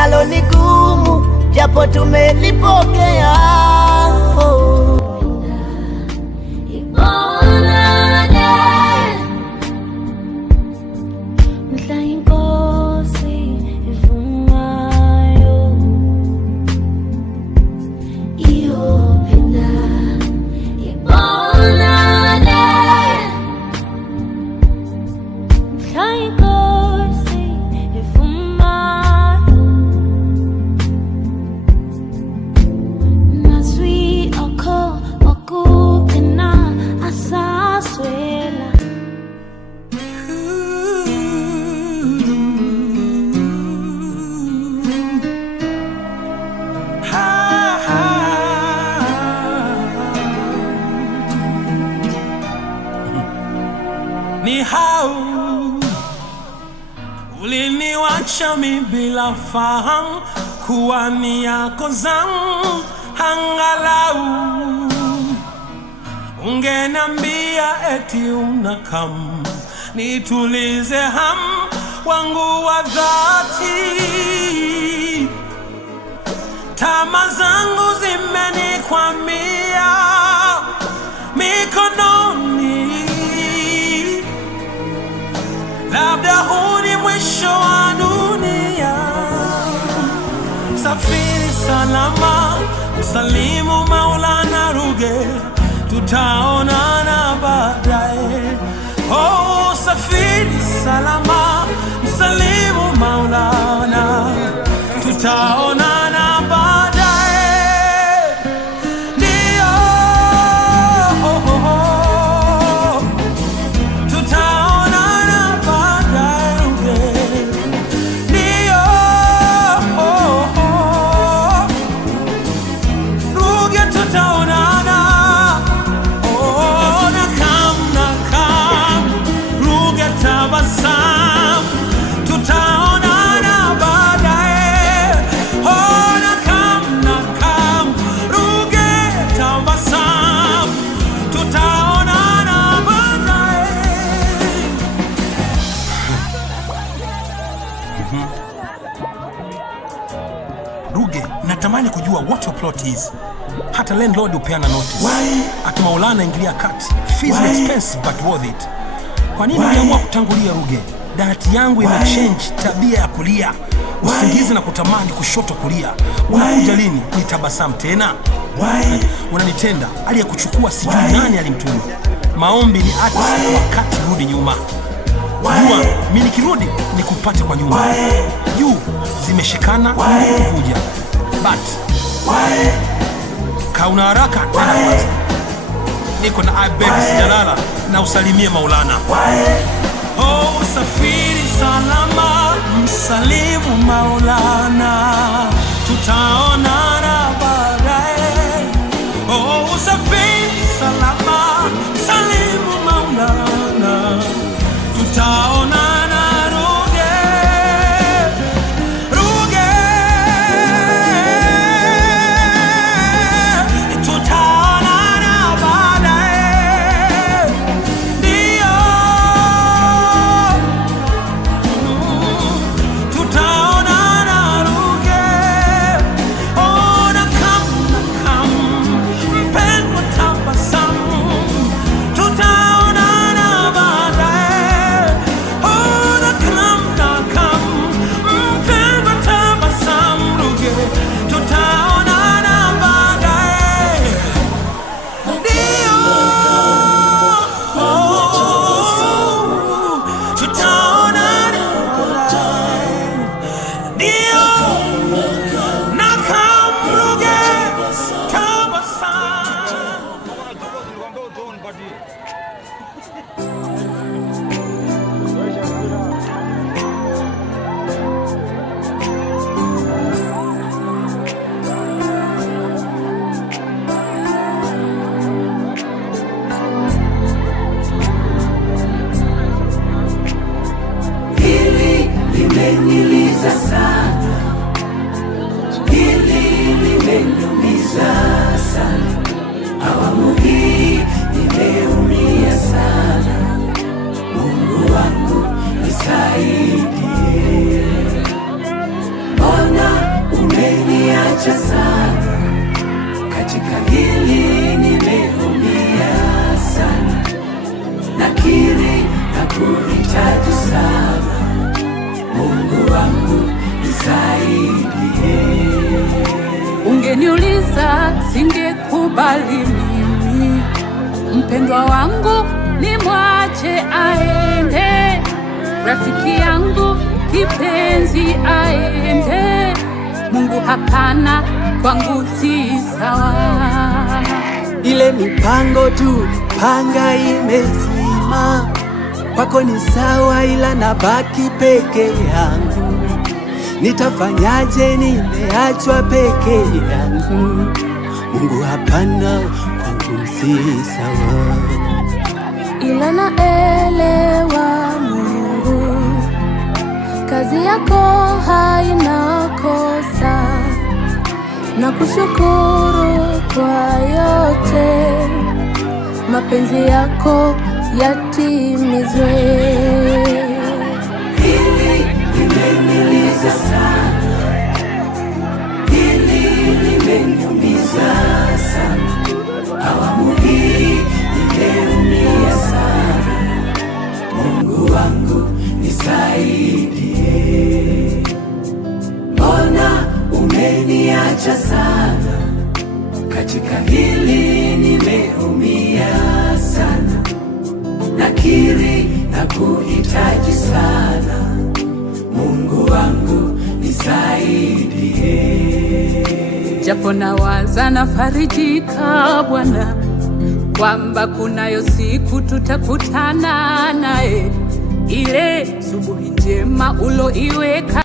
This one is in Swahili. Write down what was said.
nalo ni gumu, japo tumelipokea. Ni hau uliniwacha mimi bila fahamu kuwa ni yako zamu, angalau ungenambia eti unakam nitulize hamu wangu wa dhati. Tamaa zangu zimenikwamia mikononi, labda huu ni mwisho wa dunia. Safiri salama, msalimu Maulana Ruge, tutaonana baadaye. Oh, safiri salama, msalimu Maulana, tutaonana baadaye. Ndio, tutaonana baadaye Ruge. Ndio, Ruge, tutaonana. Oh, nakam Ruge, tabasam, tutaonana baadaye. Oh, nakam Ruge, tabasam, tutaonana baadaye. Ruge, natamani kujua what your plot is. Hata landlord upeana notice. Ati Maulana ingilia kati. Fees are expensive but worth it. Kwa nini uliamua kutangulia Ruge? Diet yangu imechange tabia ya kulia, usingizi na kutamani kushoto kulia. Unakuja lini? Nitabasamu tena? Unanitenda aliyekuchukua sijui nani alimtuma. Maombi ni ati wakati rudi nyuma. Jua mimi nikirudi nikupate kwa nyuma. Juu zimeshikana kuvuja. But kauna haraka tena kwanza. Niko na baby sijalala na usalimie Maulana. Oh, safiri salama, msalimu Maulana, tutaonana baadaye. Oh, safiri salama, msalimu Maulana, tutaonana Ruge. Ruge, tutaonana baadaye. Ndio, tutaonana Ruge. Oh, singekubali mimi mpendwa wangu nimwache aende, rafiki yangu kipenzi aende. Mungu hapana, kwangu si sawa. Ile mipango tu panga imezima, kwako ni sawa, ila nabaki peke yangu. Nitafanyaje? Nimeachwa peke yangu. Mungu hapana, kwangu si sawa. Ila naelewa Mungu, kazi yako haina kosa, na kushukuru kwa yote, mapenzi yako yatimizwe. Hili limeniliza sana, hili limeniumiza sana, awamu hii nimeumia sana. Mungu wangu nisaidie, mbona umeniacha sana? Katika hili nimeumia sana, nakiri na kuhitaji sana. Mungu wangu nisaidie. Japo nawaza nafarijika Bwana, kwamba kunayo siku tutakutana naye, ile subuhi njema uloiweka